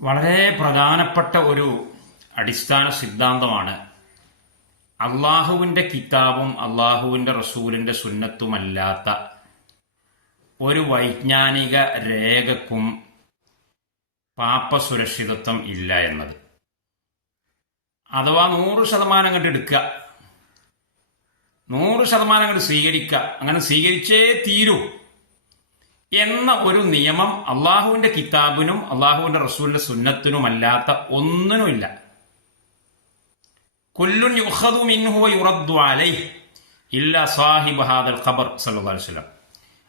വളരെ പ്രധാനപ്പെട്ട ഒരു അടിസ്ഥാന സിദ്ധാന്തമാണ്. അള്ളാഹുവിന്റെ കിതാബും അള്ളാഹുവിന്റെ റസൂലിന്റെ സുന്നത്തുമല്ലാത്ത ഒരു വൈജ്ഞാനിക രേഖക്കും പാപ്പസുരക്ഷിതത്വം ഇല്ല എന്നത്. അഥവാ നൂറ് ശതമാനം കണ്ട് എടുക്കുക. നൂറ് ശതമാനം കണ്ട് സ്വീകരിക്കുക. അങ്ങനെ സ്വീകരിച്ചേ തീരൂ. എന്ന ഒരു നിയമം അള്ളാഹുവിന്റെ കിതാബിനും അള്ളാഹുവിന്റെ റസൂലിന്റെ സുന്നത്തിനുമല്ലാത്ത ഒന്നിനുമില്ല. മിൻഹു സാഹിബ് ഹാദൽ ഖബർ സല്ലല്ലാഹു അലൈഹി വസല്ലം.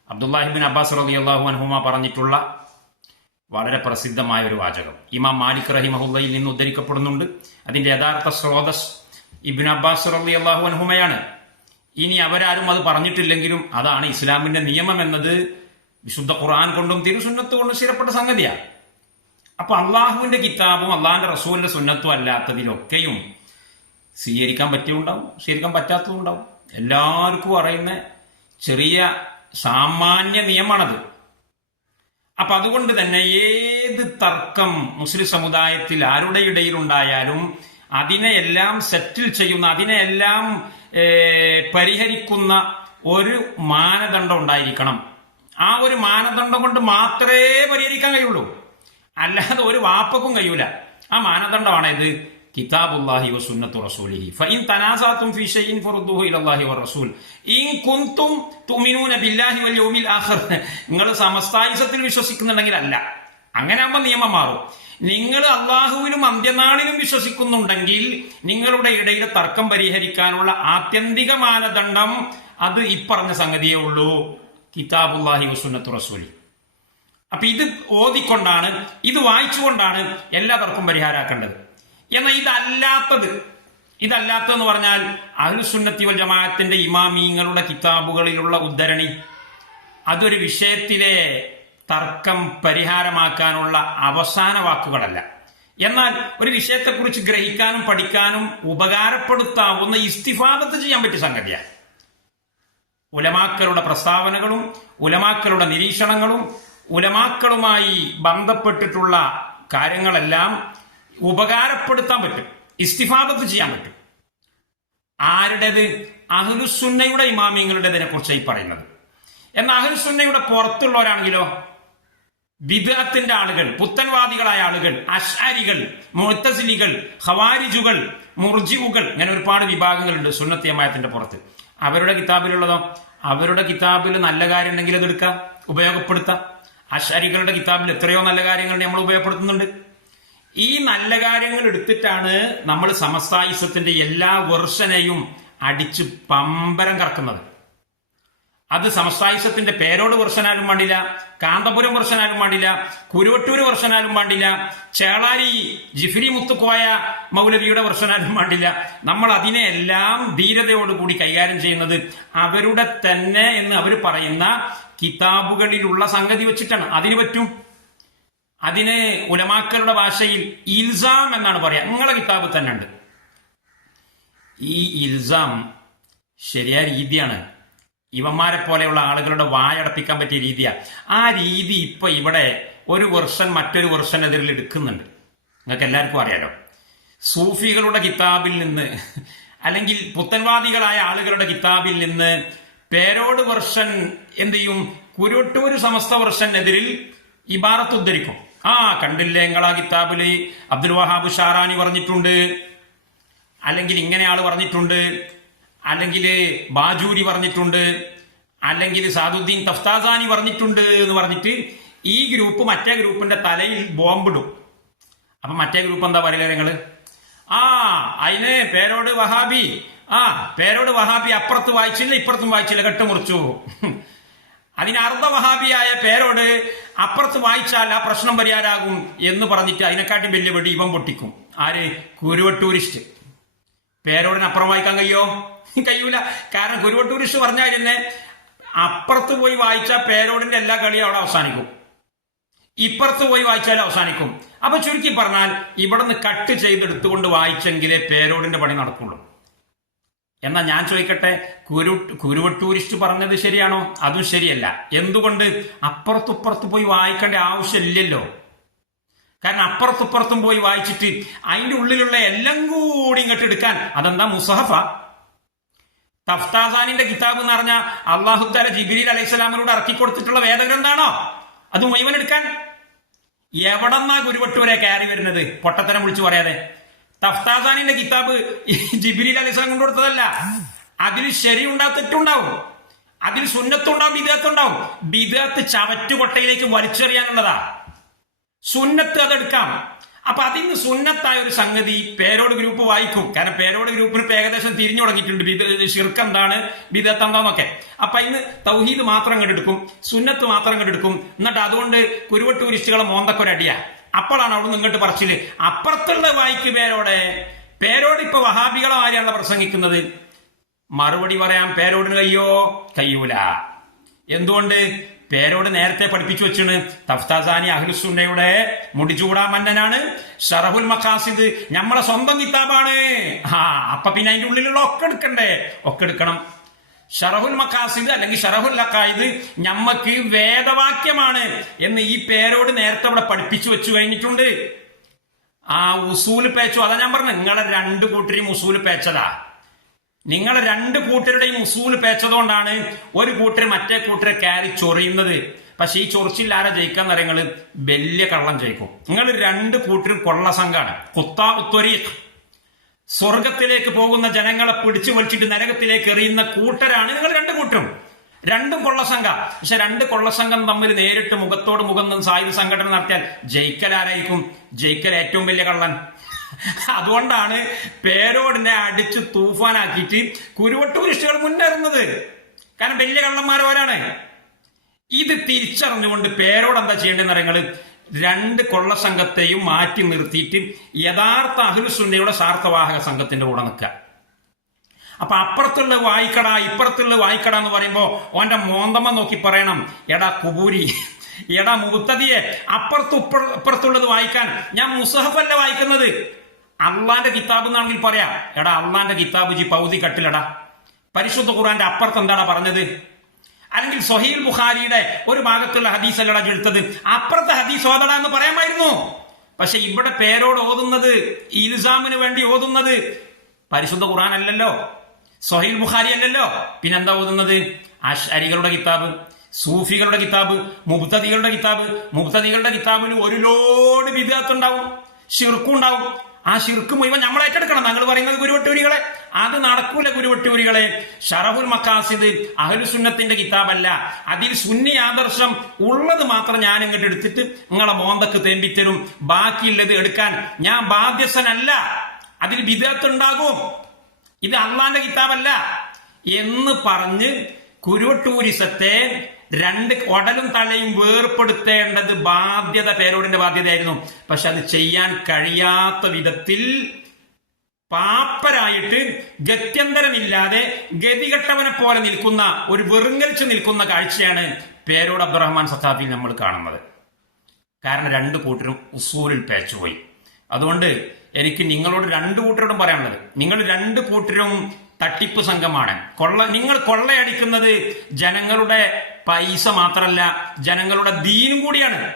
അബ്ദുല്ലാഹിബിൻ അബ്ബാസ് റളിയല്ലാഹു പറഞ്ഞിട്ടുള്ള വളരെ പ്രസിദ്ധമായ ഒരു വാചകം. ഇമാം മാലിക് റഹിമഹുല്ലയിൽ നിന്ന് ഉദ്ധരിക്കപ്പെടുന്നുണ്ട്. അതിന്റെ യഥാർത്ഥ സ്രോതസ് ഇബിൻ അബ്ബാസ് അള്ളാഹു അൻഹുമയാണ്. ഇനി അവരാരും അത് പറഞ്ഞിട്ടില്ലെങ്കിലും അതാണ് ഇസ്ലാമിന്റെ നിയമം എന്നത് വിശുദ്ധ ഖുർആൻ കൊണ്ടും തിരുസുന്നത്ത് കൊണ്ടും സ്ഥിരപ്പെട്ട സംഗതിയാണ് അപ്പൊ അള്ളാഹുവിന്റെ കിതാബും അള്ളാഹിന്റെ റസൂലിന്റെ സുന്നത്തും അല്ലാത്തതിലൊക്കെയും സ്വീകരിക്കാൻ പറ്റിയുണ്ടാവും സ്വീകരിക്കാൻ പറ്റാത്തതും ഉണ്ടാവും എല്ലാവർക്കും അറിയുന്ന ചെറിയ സാമാന്യ നിയമമാണത് അപ്പൊ അതുകൊണ്ട് തന്നെ ഏത് തർക്കം മുസ്ലിം സമുദായത്തിൽ ആരുടെ ഇടയിലുണ്ടായാലും അതിനെയെല്ലാം സെറ്റിൽ ചെയ്യുന്ന അതിനെയെല്ലാം പരിഹരിക്കുന്ന ഒരു മാനദണ്ഡം ഉണ്ടായിരിക്കണം. ആ ഒരു മാനദണ്ഡം കൊണ്ട് മാത്രമേ പരിഹരിക്കാൻ കഴിയുള്ളൂ. അല്ലാതെ ഒരു വാപ്പക്കും കഴിയൂല. ആ മാനദണ്ഡമാണ് ഇത്. കിതാബുല്ലാഹി വസുന്നത്തു റസൂലിഹി. ഫഇൻ തനാസാതും ഫീ ഷൈഇൻ വറസൂൽ ഇൻ കുൻതും തുമിനൂന ബില്ലാഹി വൽ യൗമിൽ ആഖിർ. നിങ്ങൾ സമസ്തായുസത്തിൽ വിശ്വസിക്കുന്നുണ്ടെങ്കിൽ അല്ല. അങ്ങനെ ആകുമ്പോൾ നിയമം മാറും. നിങ്ങൾ അള്ളാഹുവിലും അന്ത്യനാളിനും വിശ്വസിക്കുന്നുണ്ടെങ്കിൽ നിങ്ങളുടെ ഇടയിൽ തർക്കം പരിഹരിക്കാനുള്ള ആത്യന്തിക മാനദണ്ഡം അത് ഇപ്പറഞ്ഞ സംഗതിയേ ഉള്ളൂ. കിതാബുല്ലാഹി വസുന്നത്തു റസൂലി. അപ്പൊ ഇത് ഓതിക്കൊണ്ടാണ് ഇത് വായിച്ചുകൊണ്ടാണ് എല്ലാ തർക്കം പരിഹാരാക്കേണ്ടത്. എന്നാൽ ഇതല്ലാത്തത് ഇതല്ലാത്തതെന്ന് പറഞ്ഞാൽ അഹ്ലുസുന്നത്തി വൽ ജമാഅത്തിന്റെ ഇമാമീങ്ങളുടെ കിതാബുകളിലുള്ള ഉദ്ധരണി അതൊരു വിഷയത്തിലെ തർക്കം പരിഹാരമാക്കാനുള്ള അവസാന വാക്കുകളല്ല. എന്നാൽ ഒരു വിഷയത്തെക്കുറിച്ച് ഗ്രഹിക്കാനും പഠിക്കാനും ഉപകാരപ്പെടുത്താവുന്ന ഇസ്തിഫാദത്ത് ചെയ്യാൻ പറ്റിയ സംഗതിയാണ്. ഉലമാക്കളുടെ പ്രസ്താവനകളും ഉലമാക്കളുടെ നിരീക്ഷണങ്ങളും ഉലമാക്കളുമായി ബന്ധപ്പെട്ടിട്ടുള്ള കാര്യങ്ങളെല്ലാം ഉപകാരപ്പെടുത്താൻ പറ്റും ഇസ്തിഫാദത്ത് ചെയ്യാൻ പറ്റും. ആരുടേത്? അഹ്ലുസുന്നയുടെ ഇമാമിയങ്ങളുടേതിനെ കുറിച്ചായി പറയുന്നത്. എന്നാൽ അഹ്ലുസുന്നയുടെ പുറത്തുള്ളവരാണെങ്കിലോ? വിദഗ്ധത്തിന്റെ ആളുകൾ പുത്തൻവാദികളായ ആളുകൾ അഷാരികൾ മുഴത്തസിലികൾ ഹവാരിജുകൾ മുർജിവുകൾ ഇങ്ങനെ ഒരുപാട് വിഭാഗങ്ങളുണ്ട് സുന്നത്തിയമായത്തിന്റെ പുറത്ത്. അവരുടെ കിതാബിലുള്ളതോ അവരുടെ കിതാബിൽ നല്ല കാര്യം ഉണ്ടെങ്കിൽ അത് എടുക്കാം ഉപയോഗപ്പെടുത്താം. അശാരികളുടെ കിതാബിൽ എത്രയോ നല്ല കാര്യങ്ങൾ നമ്മൾ ഉപയോഗപ്പെടുത്തുന്നുണ്ട്. ഈ നല്ല കാര്യങ്ങൾ എടുത്തിട്ടാണ് നമ്മൾ സമസ്തായുസത്തിന്റെ എല്ലാ വെർഷനെയും അടിച്ച് പമ്പരം കറക്കുന്നത്. അത് സമസ്തായുസത്തിന്റെ പേരോട് വർഷനാലും പാടില്ല കാന്തപുരം വർഷനാലും പാടില്ല കുരുവട്ടൂർ വർഷനാലും പാടില്ല ചേളാരി ജിഫിരി മുത്തുക്കോയ മൗലവിയുടെ വർഷനാലും പാടില്ല. നമ്മൾ അതിനെ അതിനെല്ലാം ധീരതയോടുകൂടി കൈകാര്യം ചെയ്യുന്നത് അവരുടെ തന്നെ എന്ന് അവർ പറയുന്ന കിതാബുകളിലുള്ള സംഗതി വെച്ചിട്ടാണ്. അതിന് പറ്റും? അതിന് ഉലമാക്കളുടെ ഭാഷയിൽ ഇൽസാം എന്നാണ് പറയാ. നിങ്ങളെ കിതാബ് തന്നെ ഉണ്ട് ഈ ഇൽസാം ശരിയായ രീതിയാണ്. ഇവന്മാരെ പോലെയുള്ള ആളുകളുടെ വായടപ്പിക്കാൻ പറ്റിയ രീതിയാണ് ആ രീതി ഇപ്പൊ ഇവിടെ ഒരു വെർഷൻ മറ്റൊരു വർഷനെതിരിൽ എടുക്കുന്നുണ്ട്. നിങ്ങൾക്ക് എല്ലാവർക്കും അറിയാലോ. സൂഫികളുടെ കിതാബിൽ നിന്ന് അല്ലെങ്കിൽ പുത്തൻവാദികളായ ആളുകളുടെ കിതാബിൽ നിന്ന് പേരോട് വർഷൻ എന്ത് ചെയ്യും? കുരുട്ടൂര് സമസ്ത വർഷനെതിരിൽ ഇബാറത്ത് ഉദ്ധരിക്കും. ആ കണ്ടില്ലേ നിങ്ങളാ കിതാബിൽ? അബ്ദുൽ വഹാബ് ഷാറാനി പറഞ്ഞിട്ടുണ്ട്. അല്ലെങ്കിൽ ഇങ്ങനെ ആൾ പറഞ്ഞിട്ടുണ്ട്. അല്ലെങ്കിൽ ബാജൂരി പറഞ്ഞിട്ടുണ്ട് അല്ലെങ്കിൽ സാദുദ്ദീൻ തഫ്താസാനി പറഞ്ഞിട്ടുണ്ട് എന്ന് പറഞ്ഞിട്ട് ഈ ഗ്രൂപ്പ് മറ്റേ ഗ്രൂപ്പിന്റെ തലയിൽ ബോംബിടും. അപ്പൊ മറ്റേ ഗ്രൂപ്പ് എന്താ പറയുക നിങ്ങൾ ആ അതിന് പേരോട് വഹാബി. ആ പേരോട് വഹാബി അപ്പുറത്ത് വായിച്ചില്ല ഇപ്പുറത്തും വായിച്ചില്ല കെട്ടുമുറിച്ചു. അതിന് അർദ്ധ വഹാബിയായ പേരോട് അപ്പുറത്ത് വായിച്ചാൽ ആ പ്രശ്നം പരിഹാരാകും എന്ന് പറഞ്ഞിട്ട് അതിനെക്കാട്ടി വലിയ വെടി ഇവൻ പൊട്ടിക്കും. ആര്? കുരുവട്ടൂരിസ്റ്റ്. പേരോടിന് അപ്പുറം വായിക്കാൻ കഴിയോ? കഴിയൂല. കാരണം കുരുവട്ടൂരിസ്റ്റ് പറഞ്ഞായിരുന്നേ അപ്പുറത്ത് പോയി വായിച്ചാൽ പേരോടിന്റെ എല്ലാ കളിയും അവിടെ അവസാനിക്കും. ഇപ്പുറത്ത് പോയി വായിച്ചാൽ അവസാനിക്കും. അപ്പൊ ചുരുക്കി പറഞ്ഞാൽ ഇവിടെ നിന്ന് കട്ട് ചെയ്തെടുത്തുകൊണ്ട് വായിച്ചെങ്കിലേ പേരോടിന്റെ പണി നടക്കുള്ളൂ. എന്നാ ഞാൻ ചോദിക്കട്ടെ കുരു കുരുവട്ടൂരിസ്റ്റ് പറഞ്ഞത് ശരിയാണോ? അതും ശരിയല്ല. എന്തുകൊണ്ട്? അപ്പുറത്തുപ്പുറത്ത് പോയി വായിക്കേണ്ട ആവശ്യമില്ലല്ലോ. കാരണം അപ്പുറത്തുപ്പുറത്തും പോയി വായിച്ചിട്ട് അതിന്റെ ഉള്ളിലുള്ള എല്ലാം കൂടി ഇങ്ങോട്ട് എടുക്കാൻ അതെന്താ മുസഹഫ? തഫ്താസാനിന്റെ കിതാബ് എന്ന് പറഞ്ഞാൽ അള്ളാഹുദ്ദാല ജിബിരി അലൈഹിസ്ലാമിനോട് ഇറക്കി കൊടുത്തിട്ടുള്ള വേദഗ്രന്ഥാണോ? അത് മുഴുവൻ എടുക്കാൻ. എവിടെന്നാ ഗുരുവട്ടൂരെ കയറി വരുന്നത്? പൊട്ടത്തരം വിളിച്ചു പറയാതെ. തഫ്താസാനിന്റെ കിതാബ് ജിബിരി അലൈഹിസ്ലാം കൊണ്ടുകൊടുത്തതല്ല അതിൽ ശരി ഉണ്ടാവും അതിൽ സുന്നത്തുണ്ടാവും ബിദത്തുണ്ടാവും. ബിദത്ത് ചവറ്റുകൊട്ടയിലേക്ക് വലിച്ചെറിയാനുള്ളതാ. സുന്നത്ത് അതെടുക്കാം. അപ്പൊ അതിന് സുന്നത്തായ ഒരു സംഗതി പേരോട് ഗ്രൂപ്പ് വായിക്കും. കാരണം പേരോട് ഗ്രൂപ്പിന് ഏകദേശം തിരിഞ്ഞു തുടങ്ങിയിട്ടുണ്ട്. ബിദ ഷിർക്ക് എന്താണ്? ബിദത്ത് എന്താന്നൊക്കെ അപ്പൊ അതിന് തൗഹീദ് മാത്രം കണ്ടെടുക്കും. സുന്നത്ത് മാത്രം കണ്ടെടുക്കും. എന്നിട്ട് അതുകൊണ്ട് കുരുവ ടൂറിസ്റ്റുകളെ മോന്തക്കൊരടിയാ അപ്പോഴാണ് അവിടെ ഇങ്ങോട്ട് പറച്ചിൽ. അപ്പുറത്തുള്ള വായിക്ക് പേരോടെ. പേരോട് ഇപ്പൊ വഹാബികളെ ആരെയാണ് പ്രസംഗിക്കുന്നത്? മറുപടി പറയാം. പേരോടിന് കയ്യോ? കയ്യൂല. എന്തുകൊണ്ട്? പേരോട് നേരത്തെ പഠിപ്പിച്ചു വെച്ചാണ് തഫ്താസാനി അഹ്ലുസുന്നയുടെ മുടിചൂടാ മന്നനാണ്. ഷറഹുൽ മഖാസിദ് നമ്മളെ സ്വന്തം കിതാബാണ്. ആ അപ്പൊ പിന്നെ അതിന്റെ ഉള്ളിലുള്ള ഒക്കെ എടുക്കണ്ടേ? ഒക്കെ എടുക്കണം. ഷറഹുൽ മഖാസിദ് അല്ലെങ്കിൽ ഷറഹുൽ അക്കായിദ് ഞമ്മക്ക് വേദവാക്യമാണ് എന്ന് ഈ പേരോട് നേരത്തെ ഇവിടെ പഠിപ്പിച്ചു വെച്ചു കഴിഞ്ഞിട്ടുണ്ട്. ആ ഉസൂൽ പേച്ചു. അതാ ഞാൻ പറഞ്ഞു നിങ്ങളെ രണ്ടു കൂട്ടരെയും ഉസൂൽ പേച്ചതാ. നിങ്ങളെ രണ്ട് കൂട്ടരുടെയും ഉസൂൽ പേച്ചതുകൊണ്ടാണ് ഒരു കൂട്ടർ മറ്റേ കൂട്ടരെ കയറി ചൊറിയുന്നത്. പക്ഷെ ഈ ചൊറിച്ചിൽ ആരാ ജയിക്കാന്ന് നിങ്ങൾ വലിയ കള്ളം ജയിക്കും നിങ്ങൾ രണ്ട് കൂട്ടരും കൊള്ള സംഘാണ്. കുത്താ ഉത്തൊരീഖ് സ്വർഗത്തിലേക്ക് പോകുന്ന ജനങ്ങളെ പിടിച്ചു വലിച്ചിട്ട് നരകത്തിലേക്ക് എറിയുന്ന കൂട്ടരാണ് നിങ്ങൾ രണ്ട് കൂട്ടരും. രണ്ടും കൊള്ളസംഘ പക്ഷെ രണ്ട് കൊള്ളസംഘം തമ്മിൽ നേരിട്ട് മുഖത്തോട് മുഖം സായുധ സംഘടന നടത്തിയാൽ ജയിക്കൽ ആരായിരിക്കും? ജയിക്കൽ ഏറ്റവും വലിയ കള്ളൻ. അതുകൊണ്ടാണ് പേരോടിനെ അടിച്ച് തൂഫാനാക്കിയിട്ട് കുരുവട്ടൂരിസ്റ്റുകൾ മുന്നേറുന്നത്. കാരണം വലിയ കള്ളന്മാരോരാണ് ഇത് തിരിച്ചറിഞ്ഞുകൊണ്ട് പേരോട് എന്താ ചെയ്യേണ്ടതെന്ന് പറയുന്നത് രണ്ട് കൊള്ള സംഘത്തെയും മാറ്റി നിർത്തിയിട്ട് യഥാർത്ഥ അഹിലുസുന്നയുടെ സാർത്ഥവാഹക സംഘത്തിന്റെ കൂടെ നിൽക്കുക. അപ്പൊ അപ്പുറത്തുള്ള വായിക്കട ഇപ്പുറത്തുള്ള വായിക്കട എന്ന് പറയുമ്പോൾ ഓന്റെ മോന്തമ്മ നോക്കി പറയണം എടാ കുബൂരി എടാ മുത്തതിയെ അപ്പുറത്ത് ഇപ്പുറത്തുള്ളത് വായിക്കാൻ. ഞാൻ മുസഹഫല്ല വായിക്കുന്നത്. അള്ളാന്റെ കിതാബ് എന്നാണെങ്കിൽ പറയാം എടാ അള്ളാന്റെ കിതാബ് ജി പൗതി കട്ടിലടാ. പരിശുദ്ധ ഖുറാന്റെ അപ്പുറത്ത് എന്താണ് പറഞ്ഞത്? അല്ലെങ്കിൽ സൊഹീൽ ബുഖാരിയുടെ ഒരു ഭാഗത്തുള്ള ഹദീസ് അല്ലടാ എടുത്തത്. അപ്പുറത്തെ ഹദീസ് ഓതടാ എന്ന് പറയാമായിരുന്നു. പക്ഷെ ഇവിടെ പേരോട് ഓതുന്നത് ഇൽസാമിന് വേണ്ടി ഓതുന്നത് പരിശുദ്ധ ഖുറാൻ അല്ലല്ലോ. സൊഹീൽ ബുഖാരി അല്ലല്ലോ. പിന്നെന്താ ഓതുന്നത്? അരികളുടെ കിതാബ് സൂഫികളുടെ കിതാബ് മുബ്തദികളുടെ കിതാബ്. മുബ്തദികളുടെ കിതാബിന് ഒരു ലോഡ് വിദ്യാർത്ഥുണ്ടാവും ഷിർക്കുണ്ടാവും ആ ഷിർക്ക് മുഴുവൻ നമ്മൾ ഏറ്റെടുക്കണം താങ്കൾ പറയുന്നത് ഗുരുവട്ടൂരികളെ അത് നടക്കൂല ഗുരുവട്ടൂരികളെ ഷറഫുൽ മക്കാസിദ് അഹലുസുന്നത്തിന്റെ കിതാബല്ല. അതിൽ സുന്നി ആദർശം ഉള്ളത് മാത്രം ഞാൻ ഇങ്ങോട്ട് എടുത്തിട്ട് നിങ്ങളെ മോന്തക്ക് തേമ്പിത്തരും. ബാക്കിയുള്ളത് എടുക്കാൻ ഞാൻ ബാധ്യസ്ഥനല്ല. അതിൽ വിദഗ്ധുണ്ടാകും ഇത് അള്ളാന്റെ കിതാബല്ല. എന്ന് പറഞ്ഞ് കുരുവട്ടൂരിസത്തെ രണ്ട് ഉടലും തലയും വേർപ്പെടുത്തേണ്ടത് ബാധ്യത പേരോടിന്റെ ബാധ്യതയായിരുന്നു. പക്ഷെ അത് ചെയ്യാൻ കഴിയാത്ത വിധത്തിൽ പാപ്പരായിട്ട് ഗത്യന്തരമില്ലാതെ ഗതികെട്ടവനെ പോലെ നിൽക്കുന്ന ഒരു വെറുങ്ങലിച്ച് നിൽക്കുന്ന കാഴ്ചയാണ് പേരോട് അബ്ദുറഹ്മാൻ സത്താഫിൽ നമ്മൾ കാണുന്നത്. കാരണം രണ്ട് കൂട്ടരും ഉസൂലിൽ പേച്ചുപോയി. അതുകൊണ്ട് എനിക്ക് നിങ്ങളോട് രണ്ട് കൂട്ടരോടും പറയാനുള്ളത്. നിങ്ങൾ രണ്ട് കൂട്ടരും തട്ടിപ്പ് സംഘമാണ്. കൊള്ള നിങ്ങൾ കൊള്ളയടിക്കുന്നത് ജനങ്ങളുടെ പൈസ മാത്രമല്ല ജനങ്ങളുടെ ദീനും കൂടിയാണ്.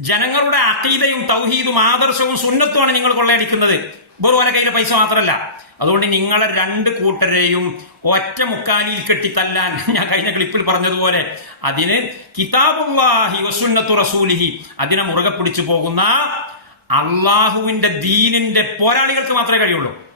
ജനങ്ങളുടെ അക്കീതയും തൗഹീദും ആദർശവും സുന്നത്തുമാണ് നിങ്ങൾ കൊള്ളയടിക്കുന്നത്. വെറും കയ്യിലെ പൈസ മാത്രമല്ല അതുകൊണ്ട് നിങ്ങളെ രണ്ട് കൂട്ടരെയും ഒറ്റ മുക്കാലിയിൽ കെട്ടിത്തല്ലാൻ ഞാൻ കഴിഞ്ഞ ക്ലിപ്പിൽ പറഞ്ഞതുപോലെ അതിന് കിതാബുല്ലാഹി വസുന്നത്തു റസൂലിഹി അതിനെ മുറുകെ പിടിച്ചു പോകുന്ന അള്ളാഹുവിന്റെ ദീനിന്റെ പോരാളികൾക്ക് മാത്രമേ കഴിയുള്ളൂ.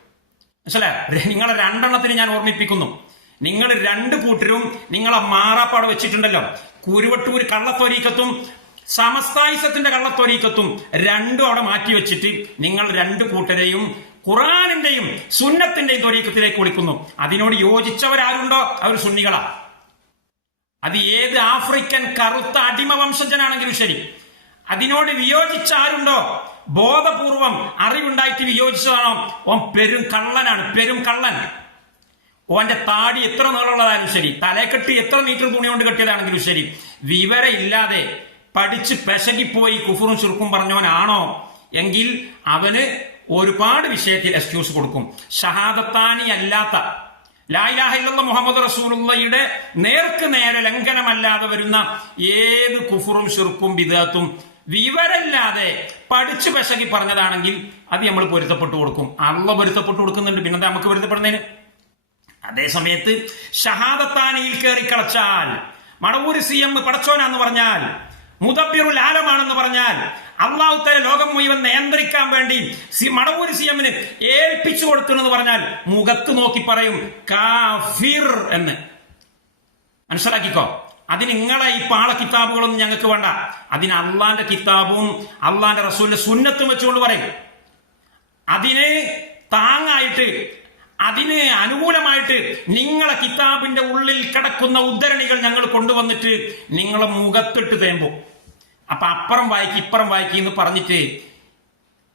മനസ്സിലായോ? നിങ്ങളെ രണ്ടെണ്ണത്തിന് ഞാൻ ഓർമ്മിപ്പിക്കുന്നു. നിങ്ങൾ രണ്ട് കൂട്ടരും നിങ്ങളെ മാറാപ്പാട് വെച്ചിട്ടുണ്ടല്ലോ. കുരുവട്ടൂർ കള്ളത്തൊരീക്കത്തും സമസ്തായിസത്തിന്റെ കള്ളത്തൊരീക്കത്തും രണ്ടും അവിടെ മാറ്റി വെച്ചിട്ട് നിങ്ങൾ രണ്ട് കൂട്ടരെയും ഖുറാനിന്റെയും സുന്നത്തിന്റെയും ത്വരീക്കത്തിലേക്ക് വിളിക്കുന്നു. അതിനോട് യോജിച്ചവരാരുണ്ടോ? അവർ സുന്നികളാ. അത് ഏത് ആഫ്രിക്കൻ കറുത്ത അടിമ വംശജനാണെങ്കിലും ശരി. അതിനോട് വിയോജിച്ച ആരുണ്ടോ? ബോധപൂർവം അറിവുണ്ടായിട്ട് വിയോജിച്ചതാണോ ഓൻ പെരും കള്ളനാണ് പെരും കള്ളൻ. ഓന്റെ താടി എത്ര നീളമുള്ളതായാലും ശരി. തലക്കെട്ടി എത്ര മീറ്റർ തുണി കൊണ്ട് കെട്ടിയതാണെങ്കിലും ശരി. വിവരമില്ലാതെ പഠിച്ച് പെശകിപ്പോയി കുഫറും ചുരുക്കും പറഞ്ഞവനാണോ? എങ്കിൽ അവന് ഒരുപാട് വിഷയത്തിൽ എക്സ്ക്യൂസ് കൊടുക്കും. ഷഹാദത്താനി അല്ലാത്ത ലായിലാഹില്ല മുഹമ്മദ് റസൂലുള്ളയുടെ നേർക്ക് നേരെ ലംഘനമല്ലാതെ വരുന്ന ഏത് കുഫറും ഷിർക്കും ബിദാത്തും വിവരമില്ലാതെ പഠിച്ചു പെശകി പറഞ്ഞതാണെങ്കിൽ അത് നമ്മൾ പൊരുത്തപ്പെട്ടു കൊടുക്കും. അള്ള പൊരുത്തപ്പെട്ടു കൊടുക്കുന്നുണ്ട്. പിന്നെന്താ നമുക്ക് പൊരുത്തപ്പെടുന്നതിന്? അതേ സമയത്ത് ഷഹാദത്താനിയിൽ കയറി കളച്ചാൽ മടവൂര് സി എം പടച്ചോനാന്ന് പറഞ്ഞാൽ മുദബിറുൽ ആലമാണെന്ന് പറഞ്ഞാൽ അള്ളാഹുത്തല ലോകം മുഴുവൻ നിയന്ത്രിക്കാൻ വേണ്ടി സി മടവൂര് സി എമ്മിന് ഏൽപ്പിച്ചു കൊടുക്കണമെന്ന് പറഞ്ഞാൽ മുഖത്ത് നോക്കി പറയും കാഫിർ എന്ന്. മനസ്സിലാക്കിക്കോ? അതിന് നിങ്ങളെ ഈ പാള കിതാബുകളൊന്നും ഞങ്ങൾക്ക് വേണ്ട. അതിന് അള്ളാന്റെ കിതാബും അള്ളാന്റെ റസൂലിന്റെ സുന്നത്തും വെച്ചുകൊണ്ട് പറയും. അതിന് താങ്ങായിട്ട് അതിന് അനുകൂലമായിട്ട് നിങ്ങളെ കിതാബിന്റെ ഉള്ളിൽ കിടക്കുന്ന ഉദ്ധരണികൾ ഞങ്ങൾ കൊണ്ടുവന്നിട്ട് നിങ്ങളെ മുഖത്തിട്ട് തേമ്പും. അപ്പൊ അപ്പുറം വായിക്കും ഇപ്പുറം വായിക്കും എന്ന് പറഞ്ഞിട്ട്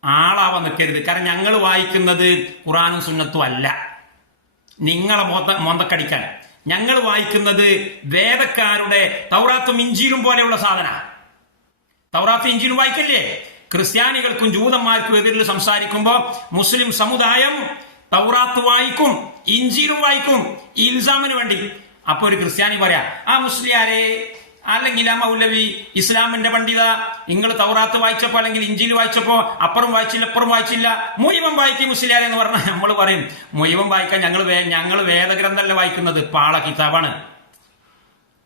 ആളാവാൻ നിൽക്കരുത്. കാരണം ഞങ്ങൾ വായിക്കുന്നത് ഖുറാനും സുന്നത്തും അല്ല. നിങ്ങളെ മോന്ത മൊന്തക്കടിക്കാൻ. ഞങ്ങൾ വായിക്കുന്നത് വേദക്കാരുടെ തൗറാത്തും ഇഞ്ചിയിലും പോലെയുള്ള സാധന. തൗറാത്തും ഇഞ്ചിയിലും വായിക്കല്ലേ? ക്രിസ്ത്യാനികൾക്കും ജൂതന്മാർക്കും എതിരിൽ സംസാരിക്കുമ്പോൾ മുസ്ലിം സമുദായം തൗറാത്ത് വായിക്കും ഇഞ്ചിയിലും വായിക്കും ഇൽസാമിന് വേണ്ടി. അപ്പൊ ഒരു ക്രിസ്ത്യാനി പറയാ ആ മുസ്ലിയാരെ അല്ലെങ്കിൽ ആ മൗലവി ഇസ്ലാമിന്റെ പണ്ഡിത നിങ്ങൾ തൗറാത്ത് വായിച്ചപ്പോ അല്ലെങ്കിൽ ഇഞ്ചിയിൽ വായിച്ചപ്പോ അപ്പുറം വായിച്ചില്ല അപ്പുറം വായിച്ചില്ല മുഴുവൻ വായിക്കും മുസ്ലിയാരെ എന്ന് പറഞ്ഞാൽ നമ്മൾ പറയും. മുഴുവൻ വായിക്കാൻ ഞങ്ങൾ ഞങ്ങൾ വേദഗ്രന്ഥമല്ല വായിക്കുന്നത്? പാള കിതാബാണ്.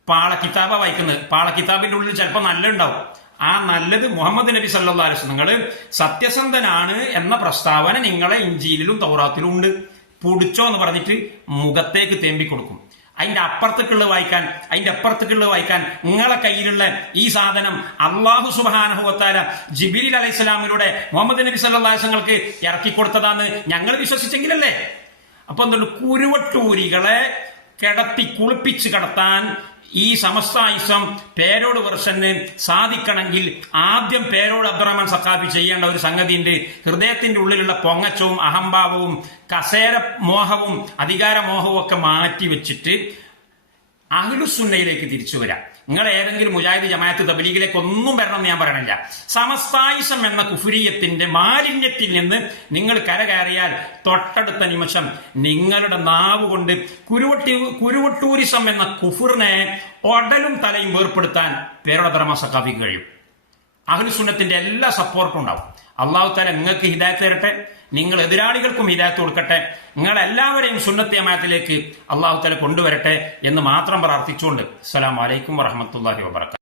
പാള കിതാബ വായിക്കുന്നത്. പാള കിതാബിന്റെ ഉള്ളിൽ ചിലപ്പോൾ നല്ല ഉണ്ടാവും ആ നല്ലത് മുഹമ്മദ് നബി സല്ലാ അലൈഹി നിങ്ങൾ സത്യസന്ധനാണ് എന്ന പ്രസ്താവന നിങ്ങളെ ഇഞ്ചിയിലും തൗറാത്തിലും ഉണ്ട്. പൊടിച്ചോ എന്ന് പറഞ്ഞിട്ട് മുഖത്തേക്ക് തേമ്പി കൊടുക്കും അതിന്റെ അപ്പുറത്തേക്കുള്ള വായിക്കാൻ അതിന്റെ അപ്പുറത്തേക്കുള്ള വായിക്കാൻ നിങ്ങളെ കയ്യിലുള്ള ഈ സാധനം അള്ളാഹു സുബാനഹുവത്താര ജിബിലി അലൈഹി സ്വലാമിലൂടെ മുഹമ്മദ് നബി സല്ലാസങ്ങൾക്ക് ഇറക്കി കൊടുത്തതാന്ന് ഞങ്ങൾ വിശ്വസിച്ചെങ്കിലല്ലേ? അപ്പൊ എന്തുകൊണ്ട് കുരുവട്ടൂരികളെ കിടത്തി കുളിപ്പിച്ച് കടത്താൻ ഈ സമസ്തായുസം പേരോട് വെർഷന് സാധിക്കണമെങ്കിൽ ആദ്യം പേരോട് അബ്ദുറഹ്മാൻ സഖാബി ചെയ്യേണ്ട ഒരു സംഗതിയുണ്ട്. ഹൃദയത്തിന്റെ ഉള്ളിലുള്ള പൊങ്ങച്ചവും അഹംഭാവവും കസേര മോഹവും അധികാര മോഹവും ഒക്കെ മാറ്റി വെച്ചിട്ട് അഹിലുസുന്നയിലേക്ക് തിരിച്ചു വരാം. നിങ്ങൾ ഏതെങ്കിലും മുജാഹിദ് ജമാഅത്ത് തബലീഗിലേക്ക് ഒന്നും വരണം എന്ന് ഞാൻ പറയണില്ല. സമസ്തായിസം എന്ന കുഫുരീയത്തിന്റെ മാലിന്യത്തിൽ നിന്ന് നിങ്ങൾ കരകയറിയാൽ തൊട്ടടുത്ത നിമിഷം നിങ്ങളുടെ നാവ് കൊണ്ട് കുരുവട്ടി കുരുവട്ടൂരിസം എന്ന കുഫുറിനെ ഒടലും തലയും വേർപ്പെടുത്താൻ പേരുടെ ധർമ്മസക്കാഫിക്ക് കഴിയും. അഹ്ലുസുന്നത്തിന്റെ എല്ലാ സപ്പോർട്ടും ഉണ്ടാവും. അള്ളാഹു താല നിങ്ങൾക്ക് ഹിദായത്ത് തരട്ടെ. നിങ്ങൾ എതിരാളികൾക്കും ഹിദായത്ത് കൊടുക്കട്ടെ. നിങ്ങൾ എല്ലാവരെയും സുന്നത്തിയമായത്തിലേക്ക് അള്ളാഹു താല കൊണ്ടുവരട്ടെ എന്ന് മാത്രം പ്രാർത്ഥിച്ചുകൊണ്ട്. അസ്സലാമു വലൈക്കും വറഹമത്തല്ലാഹി വബർക്കാത്തു